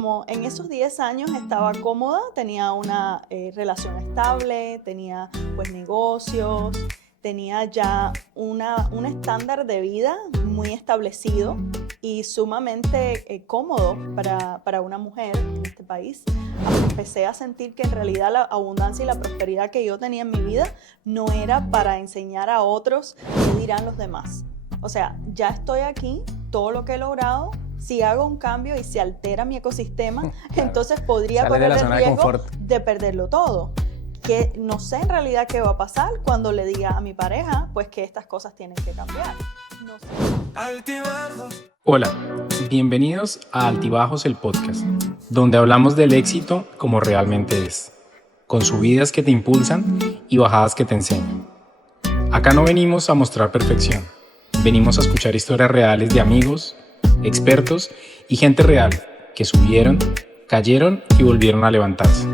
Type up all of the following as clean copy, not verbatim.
Como en esos 10 años estaba cómoda, tenía una relación estable, tenía pues negocios, tenía ya un estándar de vida muy establecido y sumamente cómodo para una mujer en este país. Empecé a sentir que en realidad la abundancia y la prosperidad que yo tenía en mi vida no era para enseñar a otros qué dirán los demás. O sea, ya estoy aquí, todo lo que he logrado, si hago un cambio y se altera mi ecosistema, Claro. entonces podría Sale de correr la el zona de riesgo confort. de perderlo todo. Que no sé en realidad qué va a pasar cuando le diga a mi pareja pues que estas cosas tienen que cambiar. No sé. Hola, bienvenidos a Altibajos el podcast, donde hablamos del éxito como realmente es, con subidas que te impulsan y bajadas que te enseñan. Acá no venimos a mostrar perfección, venimos a escuchar historias reales de amigos, expertos y gente real que subieron, cayeron y volvieron a levantarse.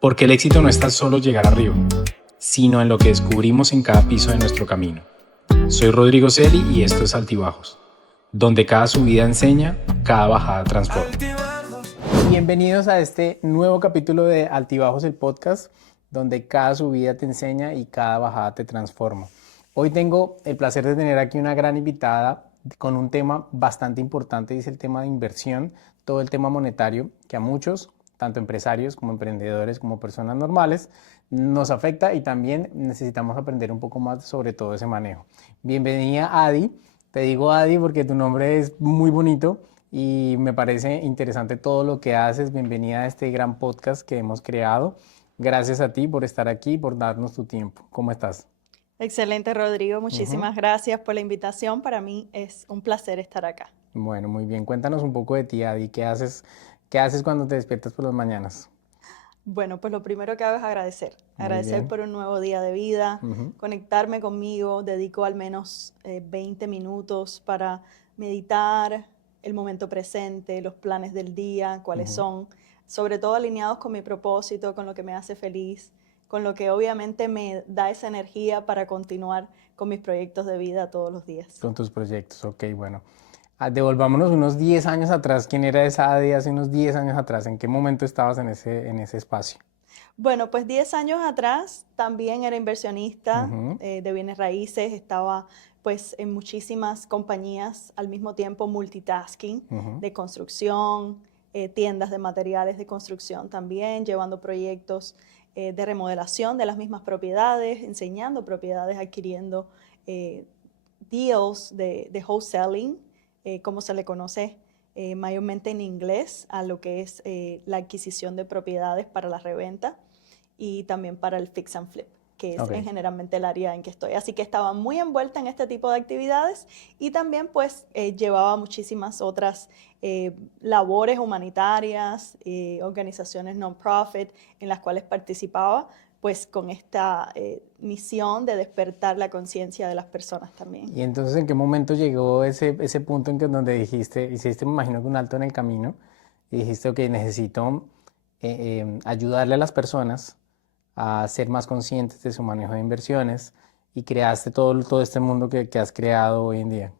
Porque el éxito no está solo en llegar arriba, sino en lo que descubrimos en cada piso de nuestro camino. Soy Rodrigo Celi y esto es Altibajos, donde cada subida enseña, cada bajada transforma. Bienvenidos a este nuevo capítulo de Altibajos el podcast, donde cada subida te enseña y cada bajada te transforma. Hoy tengo el placer de tener aquí una gran invitada con un tema bastante importante, y es el tema de inversión, todo el tema monetario, que a muchos, tanto empresarios como emprendedores, como personas normales, nos afecta y también necesitamos aprender un poco más sobre todo ese manejo. Bienvenida, Adi. Te digo Adi porque tu nombre es muy bonito y me parece interesante todo lo que haces. Bienvenida a este gran podcast que hemos creado. Gracias a ti por estar aquí, por darnos tu tiempo. ¿Cómo estás? Excelente, Rodrigo. Muchísimas gracias por la invitación. Para mí es un placer estar acá. Bueno, muy bien. Cuéntanos un poco de ti, Adi. ¿Qué haces cuando te despiertas por las mañanas? Bueno, pues lo primero que hago es agradecer. Muy Agradecer bien. por un nuevo día de vida, Ujú. conectarme conmigo. Dedico al menos 20 minutos para meditar el momento presente, los planes del día, cuáles Ujú. son, sobre todo alineados con mi propósito, con lo que me hace feliz, con lo que obviamente me da esa energía para continuar con mis proyectos de vida todos los días. Con tus proyectos, ok, bueno. Devolvámonos unos 10 años atrás. ¿Quién era esa Adi hace unos 10 años atrás? ¿En qué momento estabas en ese espacio? Bueno, pues 10 años atrás también era inversionista Ujú. de bienes raíces, estaba pues en muchísimas compañías al mismo tiempo multitasking Ujú. de construcción, tiendas de materiales de construcción también, llevando proyectos de remodelación de las mismas propiedades, enseñando propiedades, adquiriendo eh, deals de wholesaling, como se le conoce mayormente en inglés a lo que es la adquisición de propiedades para la reventa y también para el fix and flip, que es Ok. generalmente el área en que estoy. Así que estaba muy envuelta en este tipo de actividades y también pues llevaba muchísimas otras labores humanitarias, organizaciones non-profit en las cuales participaba pues con esta misión de despertar la conciencia de las personas también. Y entonces, ¿en qué momento llegó ese punto en que donde dijiste, hiciste, me imagino que un alto en el camino, y dijiste, ok, necesito ayudarle a las personas a ser más conscientes de su manejo de inversiones y creaste todo este mundo que has creado hoy en día?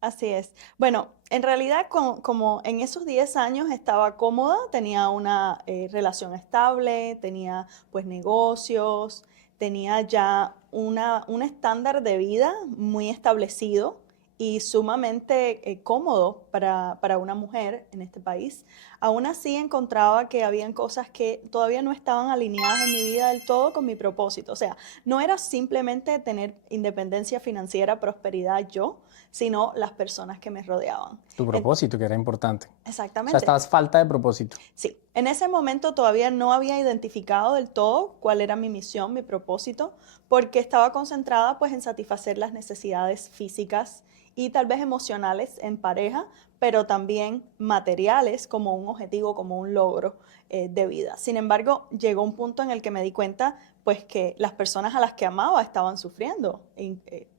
Así es. Bueno, en realidad como en esos 10 años estaba cómoda, tenía una relación estable, tenía pues negocios, tenía ya un estándar de vida muy establecido y sumamente cómodo para una mujer en este país. Aún así encontraba que habían cosas que todavía no estaban alineadas en mi vida del todo con mi propósito. O sea, no era simplemente tener independencia financiera, prosperidad yo, sino las personas que me rodeaban. Tu propósito, que era importante. O sea, Exactamente. estabas falta de propósito. Sí, en ese momento todavía no había identificado del todo cuál era mi misión, mi propósito, porque estaba concentrada pues en satisfacer las necesidades físicas y tal vez emocionales en pareja, pero también materiales como un objetivo, como un logro de vida. Sin embargo, llegó un punto en el que me di cuenta pues que las personas a las que amaba estaban sufriendo.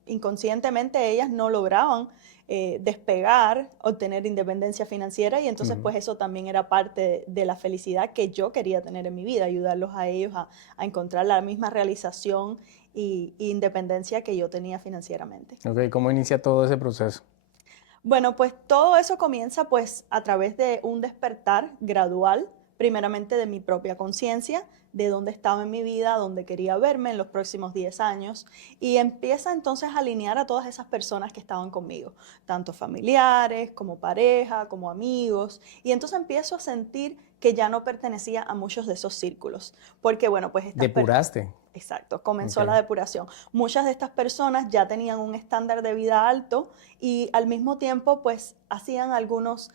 Inconscientemente ellas no lograban despegar, obtener independencia financiera y entonces Ujú. pues eso también era parte de la felicidad que yo quería tener en mi vida, ayudarlos a ellos a encontrar la misma realización y independencia que yo tenía financieramente. Ok, ¿cómo inicia todo ese proceso? Bueno, pues todo eso comienza pues a través de un despertar gradual, primeramente de mi propia conciencia, de dónde estaba en mi vida, dónde quería verme en los próximos 10 años, y empieza entonces a alinear a todas esas personas que estaban conmigo, tanto familiares como pareja, como amigos, y entonces empiezo a sentir que ya no pertenecía a muchos de esos círculos, porque bueno, pues estas personas... Depuraste. Exacto, comenzó la Ok. depuración. Muchas de estas personas ya tenían un estándar de vida alto y al mismo tiempo pues hacían algunos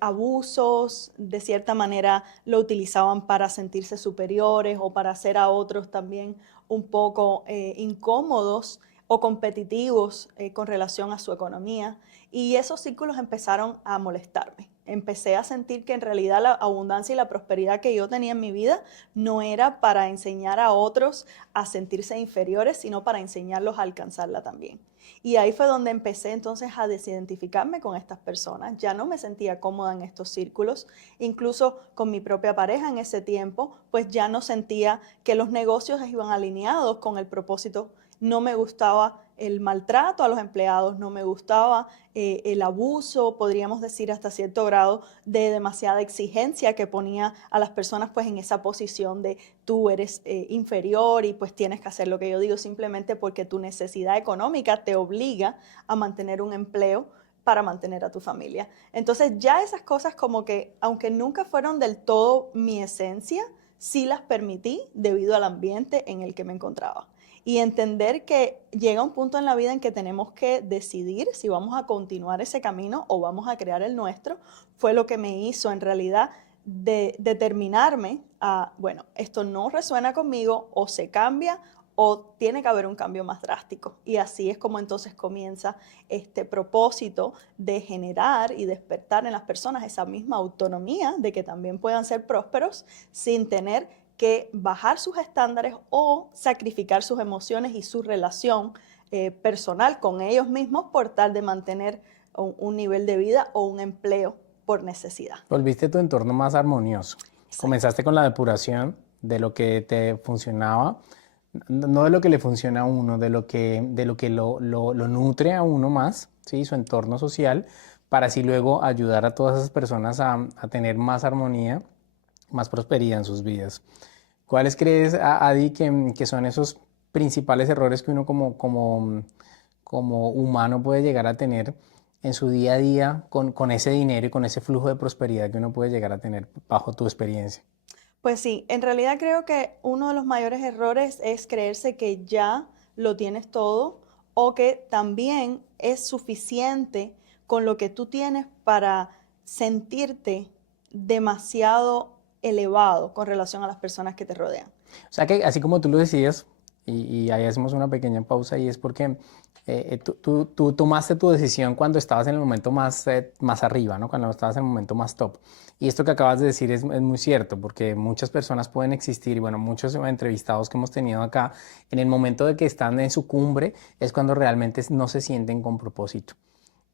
abusos, de cierta manera lo utilizaban para sentirse superiores o para hacer a otros también un poco incómodos o competitivos con relación a su economía. Y esos círculos empezaron a molestarme. Empecé a sentir que en realidad la abundancia y la prosperidad que yo tenía en mi vida no era para enseñar a otros a sentirse inferiores, sino para enseñarlos a alcanzarla también. Y ahí fue donde empecé entonces a desidentificarme con estas personas. Ya no me sentía cómoda en estos círculos, incluso con mi propia pareja en ese tiempo, pues ya no sentía que los negocios iban alineados con el propósito. No me gustaba el maltrato a los empleados, no me gustaba el abuso, podríamos decir hasta cierto grado, de demasiada exigencia que ponía a las personas pues en esa posición de tú eres inferior y pues tienes que hacer lo que yo digo simplemente porque tu necesidad económica te obliga a mantener un empleo para mantener a tu familia. Entonces ya esas cosas como que, aunque nunca fueron del todo mi esencia, sí las permití debido al ambiente en el que me encontraba. Y entender que llega un punto en la vida en que tenemos que decidir si vamos a continuar ese camino o vamos a crear el nuestro, fue lo que me hizo en realidad de determinarme a, bueno, esto no resuena conmigo, o se cambia o tiene que haber un cambio más drástico. Y así es como entonces comienza este propósito de generar y despertar en las personas esa misma autonomía de que también puedan ser prósperos sin tener que bajar sus estándares o sacrificar sus emociones y su relación personal con ellos mismos por tal de mantener un nivel de vida o un empleo por necesidad. Volviste tu entorno más armonioso. Exacto. Comenzaste con la depuración de lo que te funcionaba, no de lo que le funciona a uno, de lo que lo nutre a uno más, ¿sí? Su entorno social, para así luego ayudar a todas esas personas a tener más armonía, más prosperidad en sus vidas. ¿Cuáles crees, Adi, que son esos principales errores que uno como humano puede llegar a tener en su día a día con ese dinero y con ese flujo de prosperidad que uno puede llegar a tener bajo tu experiencia? Pues sí, en realidad creo que uno de los mayores errores es creerse que ya lo tienes todo o que también es suficiente con lo que tú tienes para sentirte demasiado elevado con relación a las personas que te rodean. O sea que así como tú lo decías, y ahí hacemos una pequeña pausa, y es porque tú tomaste tu decisión cuando estabas en el momento más arriba, ¿no? Cuando estabas en el momento más top. Y esto que acabas de decir es muy cierto, porque muchas personas pueden existir, y bueno, muchos entrevistados que hemos tenido acá, en el momento de que están en su cumbre, es cuando realmente no se sienten con propósito.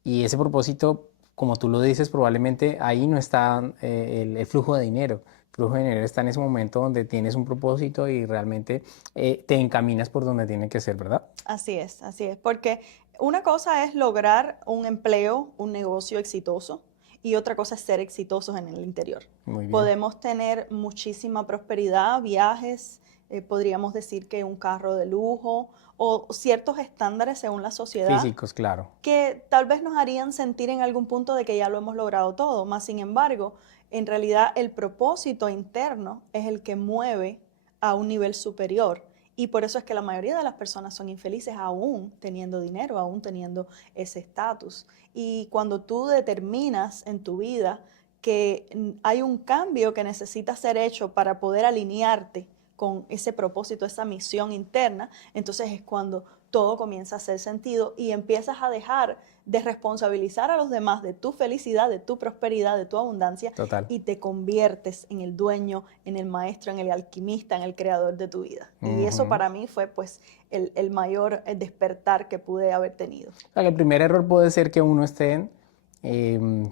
Y ese propósito, como tú lo dices, probablemente ahí no está el flujo de dinero. El flujo de dinero está en ese momento donde tienes un propósito y realmente te encaminas por donde tiene que ser, ¿verdad? Así es, porque una cosa es lograr un empleo, un negocio exitoso, y otra cosa es ser exitosos en el interior. Muy bien. Podemos tener muchísima prosperidad, viajes, podríamos decir que un carro de lujo o ciertos estándares según la sociedad Físicos, claro. que tal vez nos harían sentir en algún punto de que ya lo hemos logrado todo, más sin embargo, en realidad el propósito interno es el que mueve a un nivel superior. Y por eso es que la mayoría de las personas son infelices aún teniendo dinero, aún teniendo ese estatus. Y cuando tú determinas en tu vida que hay un cambio que necesita ser hecho para poder alinearte con ese propósito, esa misión interna, entonces es cuando todo comienza a hacer sentido y empiezas a dejar de responsabilizar a los demás de tu felicidad, de tu prosperidad, de tu abundancia, Total. y te conviertes en el dueño, en el maestro, en el alquimista, en el creador de de tu vida. Y eso Ujú. para mí fue pues el mayor despertar que pude haber tenido. O sea, que el primer error puede ser que uno esté,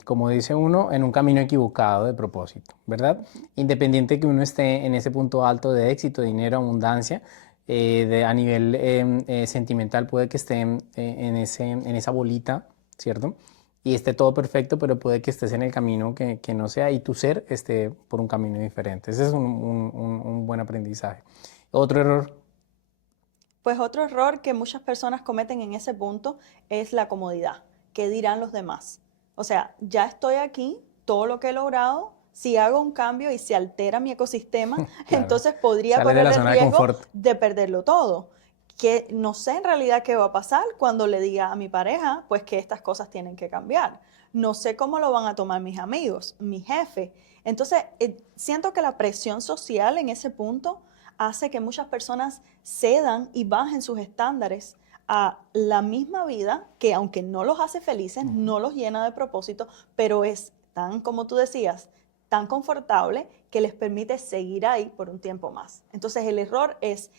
como dice uno, en un camino equivocado de propósito, ¿verdad? Independiente que uno esté en ese punto alto de éxito, dinero, abundancia, a nivel sentimental puede que esté en esa bolita, ¿cierto? y esté todo perfecto, pero puede que estés en el camino que no sea y tu ser esté por un camino diferente. Ese es un buen aprendizaje. Otro error. Pues otro error que muchas personas cometen en ese punto es la comodidad. ¿Qué dirán los demás? O sea, ya estoy aquí, todo lo que he logrado, si hago un cambio y se altera mi ecosistema, Claro, entonces podría sales de correr la el zona de riesgo confort. de perderlo todo. Que no sé en realidad qué va a pasar cuando le diga a mi pareja, pues que estas cosas tienen que cambiar. No sé cómo lo van a tomar mis amigos, mi jefe. Entonces, siento que la presión social en ese punto hace que muchas personas cedan y bajen sus estándares a la misma vida que, aunque no los hace felices, no los llena de propósito, pero es tan, como tú decías, tan confortable que les permite seguir ahí por un tiempo más. Entonces el error es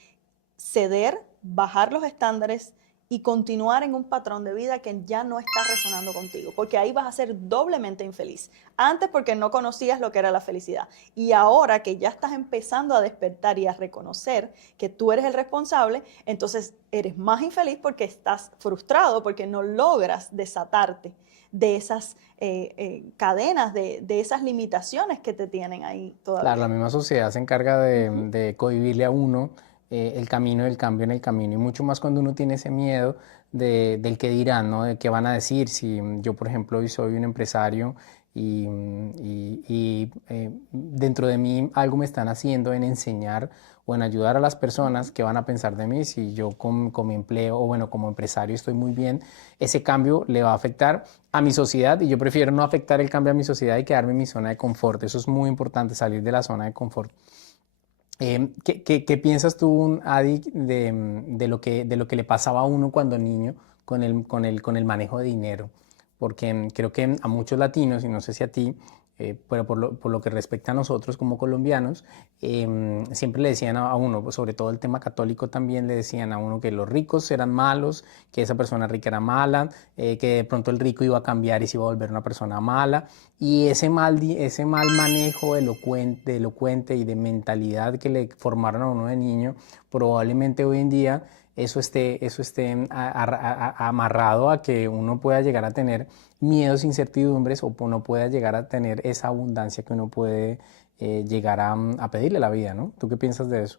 ceder, bajar los estándares y continuar en un patrón de vida que ya no está resonando contigo, porque ahí vas a ser doblemente infeliz. Antes porque no conocías lo que era la felicidad y ahora que ya estás empezando a despertar y a reconocer que tú eres el responsable, entonces eres más infeliz porque estás frustrado, porque no logras desatarte de esas cadenas, de esas limitaciones que te tienen ahí Claro, la todavía. misma sociedad se encarga Ujú. de cohibirle a uno el camino del cambio en el camino y mucho más cuando uno tiene ese miedo del que dirán, ¿no? De qué van a decir. Si yo, por ejemplo, hoy soy un empresario y dentro de mí algo me están haciendo en enseñar o en ayudar a las personas, Ujú. ¿qué van a pensar de mí? Si yo con mi empleo o bueno, como empresario estoy muy bien, ese cambio le va a afectar a mi sociedad y yo prefiero no afectar el cambio a mi sociedad y quedarme en mi zona de confort. Eso es muy importante, salir de la zona de confort. ¿Qué piensas tú, Adi, de lo que le pasaba a uno cuando niño con el manejo de dinero? Porque creo que a muchos latinos, y no sé si a ti, pero por lo que respecta a nosotros como colombianos, siempre le decían a uno, pues, sobre todo el tema católico también le decían a uno que los ricos eran malos, que esa persona rica era mala, que de pronto el rico iba a cambiar y se iba a volver una persona mala. Y ese mal manejo elocuente y de mentalidad que le formaron a uno de niño, probablemente hoy en día eso esté amarrado a que uno pueda llegar a tener miedos, incertidumbres o no pueda llegar a tener esa abundancia que uno puede llegar a pedirle a la vida, ¿no? ¿Tú qué piensas de eso?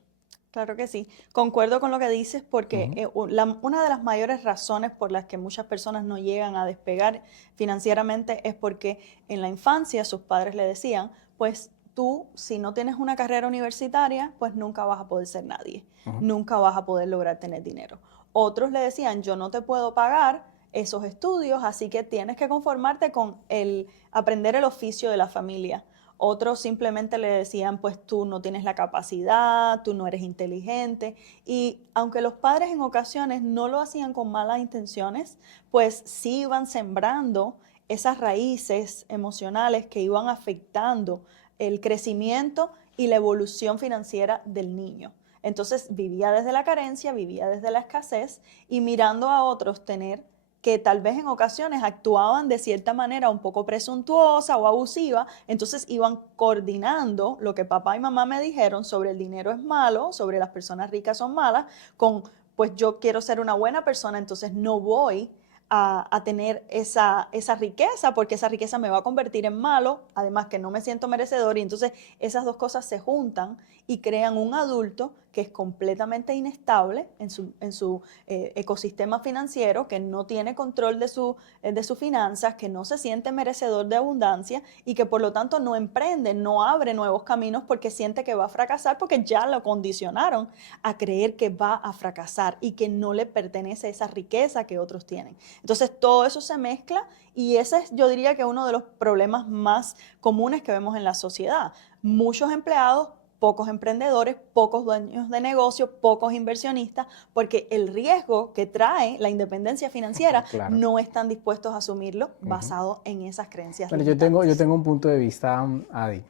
Claro que sí, concuerdo con lo que dices porque Ujú. una de las mayores razones por las que muchas personas no llegan a despegar financieramente es porque en la infancia sus padres le decían, pues tú si no tienes una carrera universitaria, pues nunca vas a poder ser nadie, Ujú. nunca vas a poder lograr tener dinero. Otros le decían, yo no te puedo pagar esos estudios, así que tienes que conformarte con el aprender el oficio de la familia. Otros simplemente le decían, pues tú no tienes la capacidad, tú no eres inteligente. Y aunque los padres en ocasiones no lo hacían con malas intenciones, pues sí iban sembrando esas raíces emocionales que iban afectando el crecimiento y la evolución financiera del niño. Entonces vivía desde la carencia, vivía desde la escasez y mirando a otros tener que tal vez en ocasiones actuaban de cierta manera un poco presuntuosa o abusiva, entonces iban coordinando lo que papá y mamá me dijeron sobre el dinero es malo, sobre las personas ricas son malas, con pues yo quiero ser una buena persona, entonces no voy a tener esa riqueza, porque esa riqueza me va a convertir en malo, además que no me siento merecedor, y entonces esas dos cosas se juntan y crean un adulto que es completamente inestable en su ecosistema financiero, que no tiene control de sus finanzas, que no se siente merecedor de abundancia y que por lo tanto no emprende, no abre nuevos caminos porque siente que va a fracasar porque ya lo condicionaron a creer que va a fracasar y que no le pertenece esa riqueza que otros tienen. Entonces todo eso se mezcla y ese es, yo diría que uno de los problemas más comunes que vemos en la sociedad. Muchos empleados, pocos emprendedores, pocos dueños de negocio, pocos inversionistas, porque el riesgo que trae la independencia financiera Claro. no están dispuestos a asumirlo Ujú. basado en esas creencias Bueno, yo tengo limitantes. un punto de vista, Adi.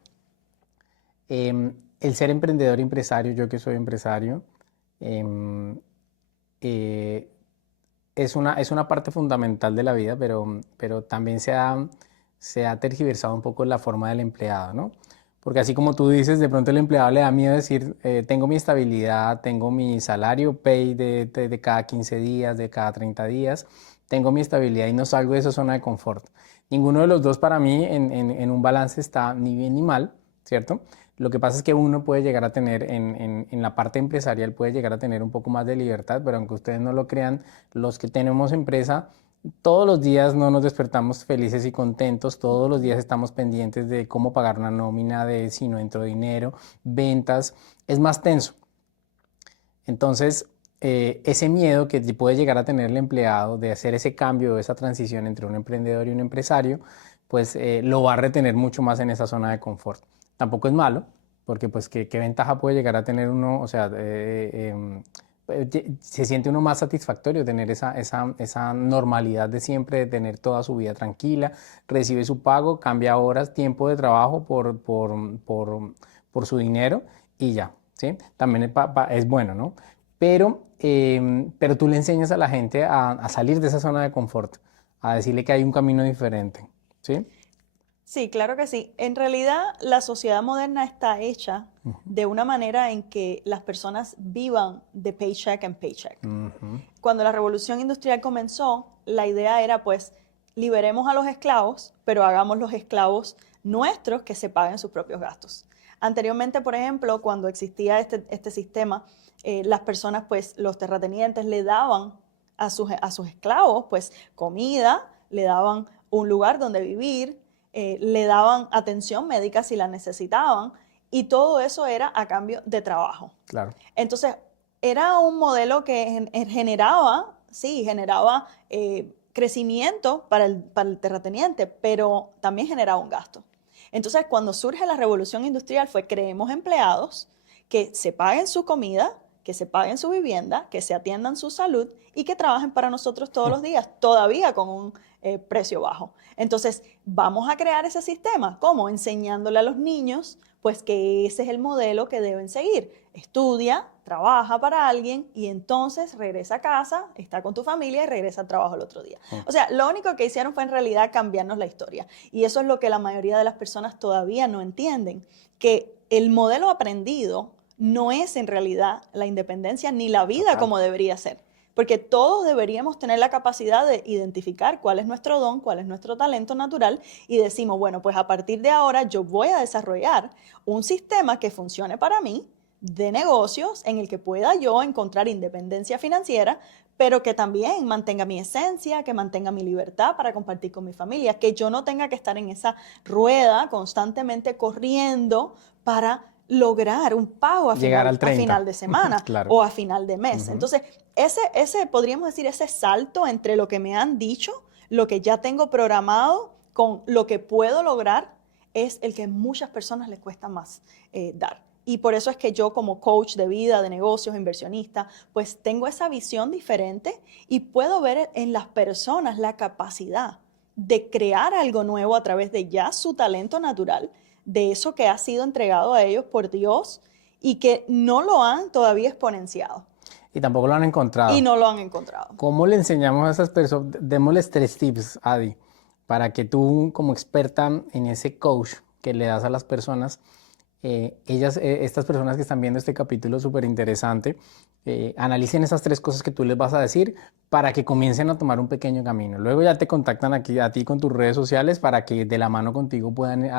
El ser emprendedor, empresario, yo que soy empresario, em, eh, es una parte fundamental de la vida, pero también se ha tergiversado un poco la forma del empleado, ¿no? Porque así como tú dices, de pronto el empleado le da miedo decir, tengo mi estabilidad, tengo mi salario pay de cada 15 días, de cada 30 días, tengo mi estabilidad y no salgo de esa zona de confort. Ninguno de los dos para mí en un balance está ni bien ni mal, ¿cierto? Lo que pasa es que uno puede llegar a tener, en la parte empresarial, puede llegar a tener un poco más de libertad, pero aunque ustedes no lo crean, los que tenemos empresa, todos los días no nos despertamos felices y contentos, todos los días estamos pendientes de cómo pagar una nómina, de si no entró dinero, ventas, es más tenso. Entonces, ese miedo que puede llegar a tener el empleado de hacer ese cambio, esa transición entre un emprendedor y un empresario, pues lo va a retener mucho más en esa zona de confort. Tampoco es malo, porque pues qué ventaja puede llegar a tener uno, o sea, se siente uno más satisfactorio tener esa normalidad de siempre, de tener toda su vida tranquila, recibe su pago, cambia horas, tiempo de trabajo por su dinero y ya, ¿sí? También es bueno, ¿no? Pero tú le enseñas a la gente a salir de esa zona de confort, a decirle que hay un camino diferente, ¿sí? Sí, claro que sí. En realidad, la sociedad moderna está hecha de una manera en que las personas vivan de paycheck en paycheck. Cuando la revolución industrial comenzó, la idea era, pues, liberemos a los esclavos, pero hagamos los esclavos nuestros que se paguen sus propios gastos. Anteriormente, por ejemplo, cuando existía este sistema, las personas, pues, los terratenientes le daban a sus esclavos, pues, comida, le daban un lugar donde vivir, le daban atención médica si la necesitaban, y todo eso era a cambio de trabajo. Claro. Entonces, era un modelo que generaba crecimiento para el terrateniente, pero también generaba un gasto. Entonces, cuando surge la revolución industrial creemos empleados que se paguen su comida, que se paguen su vivienda, que se atiendan su salud y que trabajen para nosotros todos los días, todavía con un precio bajo. Entonces, vamos a crear ese sistema. ¿Cómo? Enseñándole a los niños, pues, que ese es el modelo que deben seguir. Estudia, trabaja para alguien y entonces regresa a casa, está con tu familia y regresa al trabajo el otro día. O sea, lo único que hicieron fue en realidad cambiarnos la historia. Y eso es lo que la mayoría de las personas todavía no entienden, que el modelo aprendido no es en realidad la independencia ni la vida como debería ser. Porque todos deberíamos tener la capacidad de identificar cuál es nuestro don, cuál es nuestro talento natural y decimos, bueno, pues a partir de ahora yo voy a desarrollar un sistema que funcione para mí de negocios en el que pueda yo encontrar independencia financiera, pero que también mantenga mi esencia, que mantenga mi libertad para compartir con mi familia, que yo no tenga que estar en esa rueda constantemente corriendo para lograr un pago a final de semana claro. O a final de mes. Entonces, podríamos decir, ese salto entre lo que me han dicho, lo que ya tengo programado, con lo que puedo lograr, es el que a muchas personas les cuesta más dar. Y por eso es que yo como coach de vida, de negocios, inversionista, pues tengo esa visión diferente y puedo ver en las personas la capacidad de crear algo nuevo a través de ya su talento natural, de eso que ha sido entregado a ellos por Dios y que no lo han todavía exponenciado. Y tampoco lo han encontrado. Y no lo han encontrado. ¿Cómo le enseñamos a esas personas? Démosles 3 tips, Adi, para que tú, como experta en ese coach que le das a las personas, estas personas que están viendo este capítulo súper interesante, analicen esas 3 cosas que tú les vas a decir para que comiencen a tomar un pequeño camino. Luego ya te contactan aquí a ti con tus redes sociales para que de la mano contigo puedan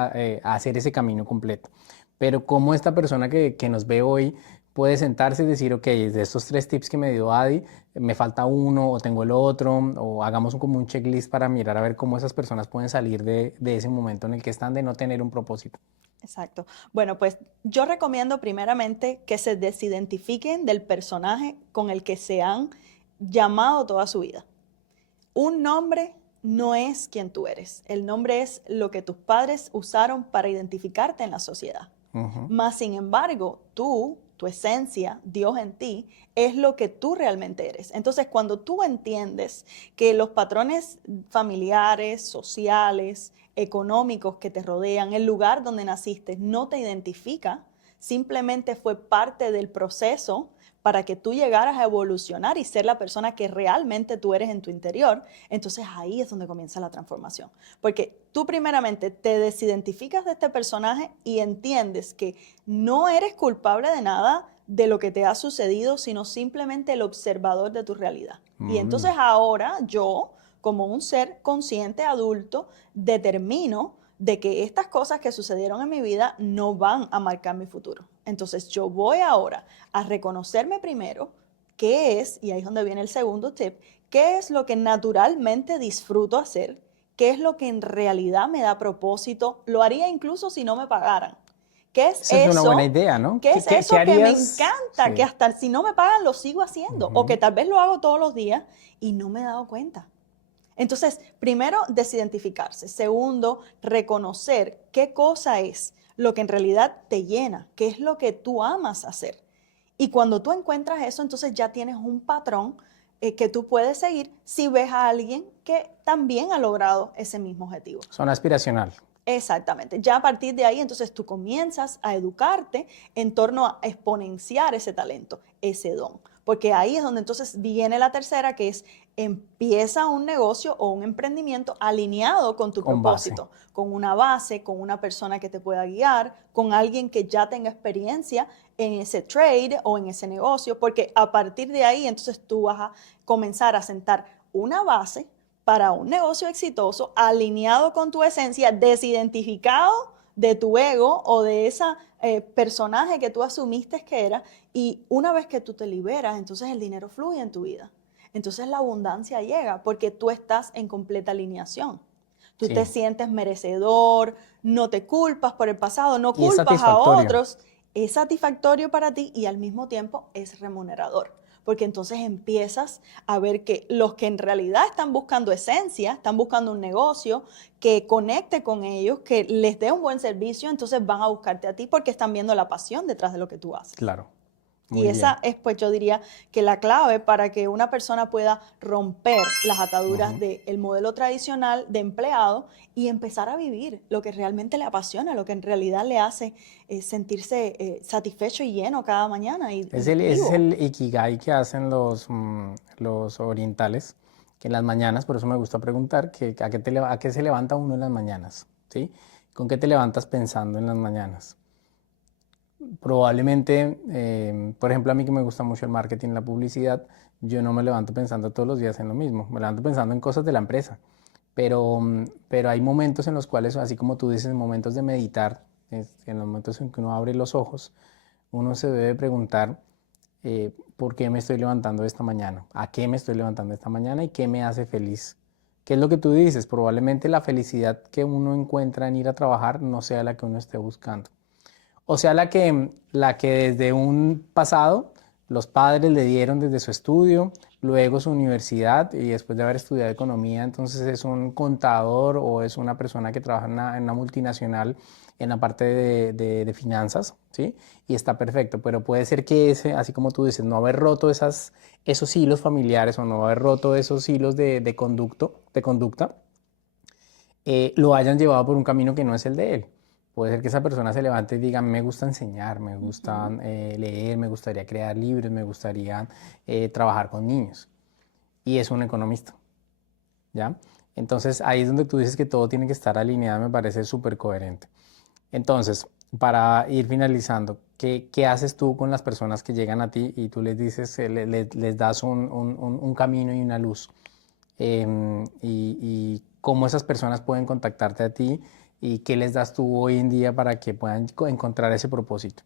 hacer ese camino completo. Pero cómo esta persona que nos ve hoy puede sentarse y decir, ok, de estos 3 tips que me dio Adi, me falta uno o tengo el otro, o hagamos como un checklist para mirar a ver cómo esas personas pueden salir de ese momento en el que están de no tener un propósito. Exacto. Bueno, pues yo recomiendo primeramente que se desidentifiquen del personaje con el que se han llamado toda su vida. Un nombre no es quien tú eres. El nombre es lo que tus padres usaron para identificarte en la sociedad. Más sin embargo, tu esencia, Dios en ti, es lo que tú realmente eres. Entonces, cuando tú entiendes que los patrones familiares, sociales, económicos que te rodean, el lugar donde naciste, no te identifica, simplemente fue parte del proceso para que tú llegaras a evolucionar y ser la persona que realmente tú eres en tu interior, entonces ahí es donde comienza la transformación. Porque tú primeramente te desidentificas de este personaje y entiendes que no eres culpable de nada de lo que te ha sucedido, sino simplemente el observador de tu realidad. Y entonces ahora yo, como un ser consciente adulto, determino de que estas cosas que sucedieron en mi vida no van a marcar mi futuro. Entonces yo voy ahora a reconocerme primero qué es, y ahí es donde viene el segundo tip, qué es lo que naturalmente disfruto hacer, qué es lo que en realidad me da propósito, lo haría incluso si no me pagaran. ¿Qué es Esa es una buena idea, ¿no? ¿Qué es eso que me harías? encanta? Sí. Que hasta si no me pagan lo sigo haciendo, o que tal vez lo hago todos los días y no me he dado cuenta. Entonces, primero, desidentificarse. Segundo, reconocer qué cosa es lo que en realidad te llena, qué es lo que tú amas hacer. Y cuando tú encuentras eso, entonces ya tienes un patrón que tú puedes seguir si ves a alguien que también ha logrado ese mismo objetivo. Son aspiracional. Exactamente. Ya a partir de ahí, entonces tú comienzas a educarte en torno a exponenciar ese talento, ese don. Porque ahí es donde entonces viene la tercera, que es empieza un negocio o un emprendimiento alineado con tu propósito, con una base, con una persona que te pueda guiar, con alguien que ya tenga experiencia en ese trade o en ese negocio, porque a partir de ahí entonces tú vas a comenzar a sentar una base para un negocio exitoso, alineado con tu esencia, desidentificado de tu ego o de ese personaje que tú asumiste que era, y una vez que tú te liberas, entonces el dinero fluye en tu vida. Entonces la abundancia llega porque tú estás en completa alineación. Tú te sientes merecedor, no te culpas por el pasado, no culpas a otros. Es satisfactorio para ti y al mismo tiempo es remunerador. Porque entonces empiezas a ver que los que en realidad están buscando esencia, están buscando un negocio que conecte con ellos, que les dé un buen servicio, entonces van a buscarte a ti porque están viendo la pasión detrás de lo que tú haces. Claro. Y esa es, pues yo diría que la clave para que una persona pueda romper las ataduras del modelo tradicional de empleado y empezar a vivir lo que realmente le apasiona, lo que en realidad le hace sentirse satisfecho y lleno cada mañana. Es el ikigai que hacen los orientales, que en las mañanas, por eso me gusta preguntar, ¿a qué se levanta uno en las mañanas? ¿Sí? ¿Con qué te levantas pensando en las mañanas? Probablemente, por ejemplo, a mí que me gusta mucho el marketing, la publicidad, yo no me levanto pensando todos los días en lo mismo, me levanto pensando en cosas de la empresa, pero hay momentos en los cuales, así como tú dices, momentos de meditar, en los momentos en que uno abre los ojos, uno se debe preguntar ¿por qué me estoy levantando esta mañana? ¿A qué me estoy levantando esta mañana y qué me hace feliz? ¿Qué es lo que tú dices? Probablemente la felicidad que uno encuentra en ir a trabajar no sea la que uno esté buscando. O sea, la que desde un pasado los padres le dieron desde su estudio, luego su universidad y después de haber estudiado economía, entonces es un contador o es una persona que trabaja en una multinacional en la parte de finanzas, ¿sí? Y está perfecto, pero puede ser que ese, así como tú dices, no haber roto esos hilos familiares o no haber roto esos hilos de conducta, lo hayan llevado por un camino que no es el de él. Puede ser que esa persona se levante y diga, me gusta enseñar, me gusta leer, me gustaría crear libros, me gustaría trabajar con niños. Y es un economista, ¿ya? Entonces ahí es donde tú dices que todo tiene que estar alineado, me parece súper coherente. Entonces, para ir finalizando, ¿qué haces tú con las personas que llegan a ti y tú les dices, les das un camino y una luz? Y cómo esas personas pueden contactarte a ti y qué les das tú hoy en día para que puedan encontrar ese propósito.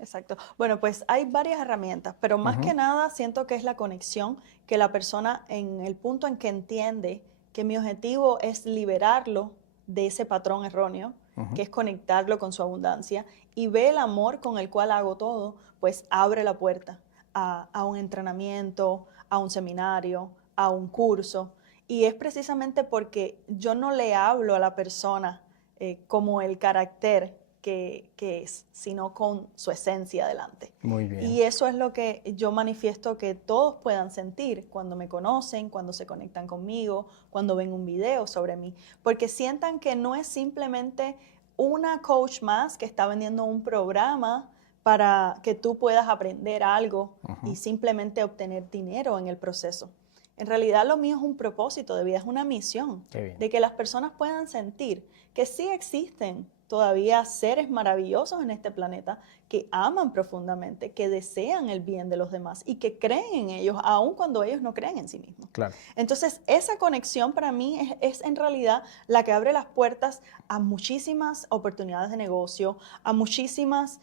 Exacto. Bueno, pues hay varias herramientas, pero más que nada siento que es la conexión, que la persona en el punto en que entiende que mi objetivo es liberarlo de ese patrón erróneo, que es conectarlo con su abundancia, y ve el amor con el cual hago todo, pues abre la puerta a un entrenamiento, a un seminario, a un curso. Y es precisamente porque yo no le hablo a la persona como el carácter que es, sino con su esencia adelante. Muy bien. Y eso es lo que yo manifiesto que todos puedan sentir cuando me conocen, cuando se conectan conmigo, cuando ven un video sobre mí, porque sientan que no es simplemente una coach más que está vendiendo un programa para que tú puedas aprender algo y simplemente obtener dinero en el proceso. En realidad lo mío es un propósito de vida, es una misión de que las personas puedan sentir que sí existen todavía seres maravillosos en este planeta que aman profundamente, que desean el bien de los demás y que creen en ellos, aun cuando ellos no creen en sí mismos. Claro. Entonces, esa conexión para mí es en realidad la que abre las puertas a muchísimas oportunidades de negocio, a muchísimas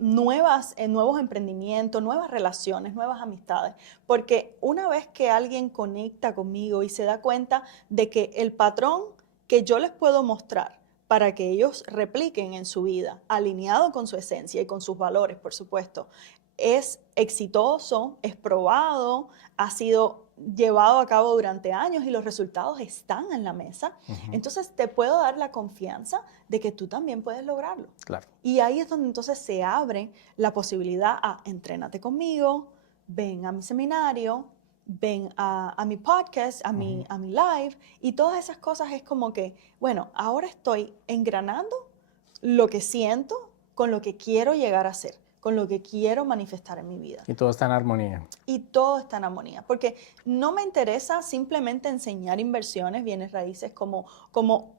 nuevos emprendimientos, nuevas relaciones, nuevas amistades. Porque una vez que alguien conecta conmigo y se da cuenta de que el patrón que yo les puedo mostrar para que ellos repliquen en su vida, alineado con su esencia y con sus valores, por supuesto, es exitoso, es probado, ha sido llevado a cabo durante años y los resultados están en la mesa, entonces te puedo dar la confianza de que tú también puedes lograrlo. Claro. Y ahí es donde entonces se abre la posibilidad a entrénate conmigo, ven a mi seminario, ven a mi podcast, a mi live, y todas esas cosas es como que, bueno, ahora estoy engranando lo que siento con lo que quiero llegar a ser, con lo que quiero manifestar en mi vida. Y todo está en armonía. Y todo está en armonía, porque no me interesa simplemente enseñar inversiones, bienes raíces como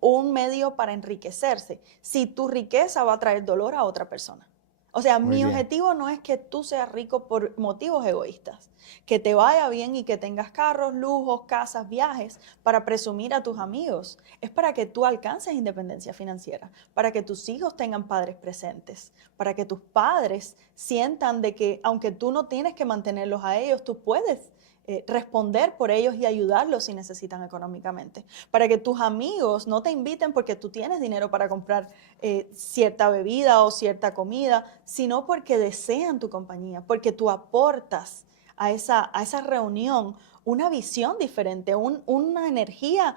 un medio para enriquecerse, si tu riqueza va a traer dolor a otra persona. O sea, mi objetivo no es que tú seas rico por motivos egoístas, que te vaya bien y que tengas carros, lujos, casas, viajes para presumir a tus amigos. Es para que tú alcances independencia financiera, para que tus hijos tengan padres presentes, para que tus padres sientan de que aunque tú no tienes que mantenerlos a ellos, tú puedes responder por ellos y ayudarlos si necesitan económicamente. Para que tus amigos no te inviten porque tú tienes dinero para comprar cierta bebida o cierta comida, sino porque desean tu compañía, porque tú aportas a esa reunión una visión diferente, una energía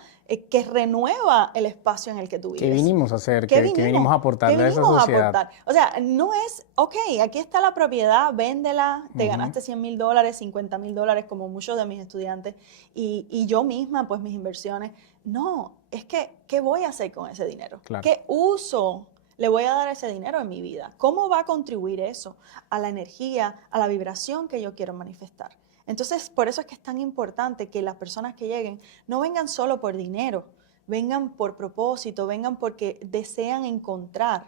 que renueva el espacio en el que tú vives. ¿Qué vinimos a hacer? ¿Qué vinimos a aportarle a esa sociedad? O sea, no es, ok, aquí está la propiedad, véndela, te ganaste $100,000, $50,000, como muchos de mis estudiantes, y yo misma, pues mis inversiones. No, es que, ¿qué voy a hacer con ese dinero? Claro. ¿Qué uso le voy a dar a ese dinero en mi vida? ¿Cómo va a contribuir eso a la energía, a la vibración que yo quiero manifestar? Entonces, por eso es que es tan importante que las personas que lleguen no vengan solo por dinero, vengan por propósito, vengan porque desean encontrar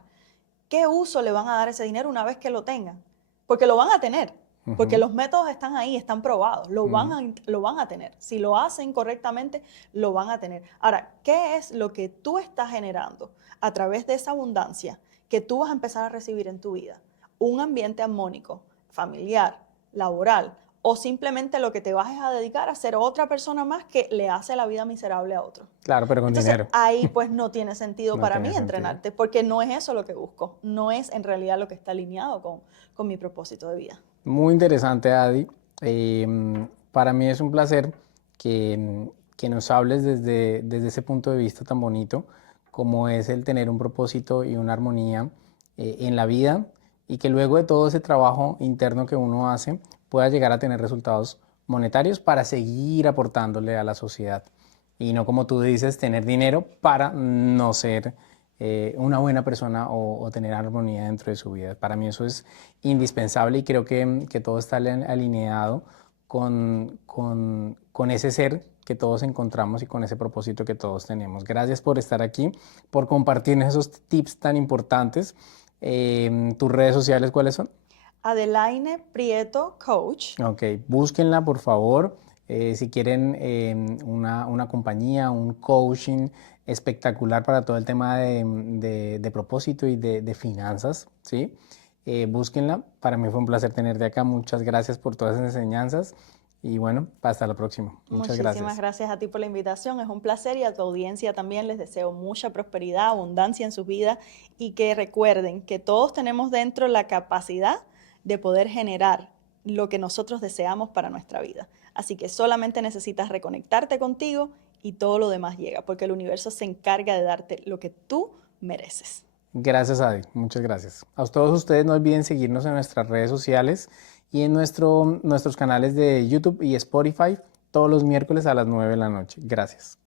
qué uso le van a dar a ese dinero una vez que lo tengan. Porque lo van a tener, porque los métodos están ahí, están probados, lo van a tener. Si lo hacen correctamente, lo van a tener. Ahora, ¿qué es lo que tú estás generando a través de esa abundancia que tú vas a empezar a recibir en tu vida? Un ambiente armónico, familiar, laboral, o simplemente lo que te vas a dedicar a ser otra persona más que le hace la vida miserable a otro. Claro, pero con Entonces, dinero. ahí pues no tiene sentido No para tiene mí sentido. entrenarte, porque no es eso lo que busco, no es en realidad lo que está alineado con mi propósito de vida. Muy interesante, Adi. Para mí es un placer que nos hables desde ese punto de vista tan bonito como es el tener un propósito y una armonía en la vida, y que luego de todo ese trabajo interno que uno hace pueda llegar a tener resultados monetarios para seguir aportándole a la sociedad. Y no, como tú dices, tener dinero para no ser una buena persona o tener armonía dentro de su vida. Para mí eso es indispensable, y creo que todo está alineado con ese ser que todos encontramos y con ese propósito que todos tenemos. Gracias por estar aquí, por compartirnos esos tips tan importantes. ¿Tus redes sociales cuáles son? Adelaine Prieto Coach. Ok, búsquenla por favor. Si quieren una compañía, un coaching espectacular para todo el tema de propósito y de finanzas, ¿sí? Búsquenla. Para mí fue un placer tenerte acá. Muchas gracias por todas esas enseñanzas. Y bueno, hasta la próxima. Muchísimas gracias a ti por la invitación. Es un placer, y a tu audiencia también les deseo mucha prosperidad, abundancia en sus vidas, y que recuerden que todos tenemos dentro la capacidad de poder generar lo que nosotros deseamos para nuestra vida. Así que solamente necesitas reconectarte contigo y todo lo demás llega, porque el universo se encarga de darte lo que tú mereces. Gracias, Adi. Muchas gracias. A todos ustedes no olviden seguirnos en nuestras redes sociales y en nuestros canales de YouTube y Spotify todos los miércoles a las 9 de la noche. Gracias.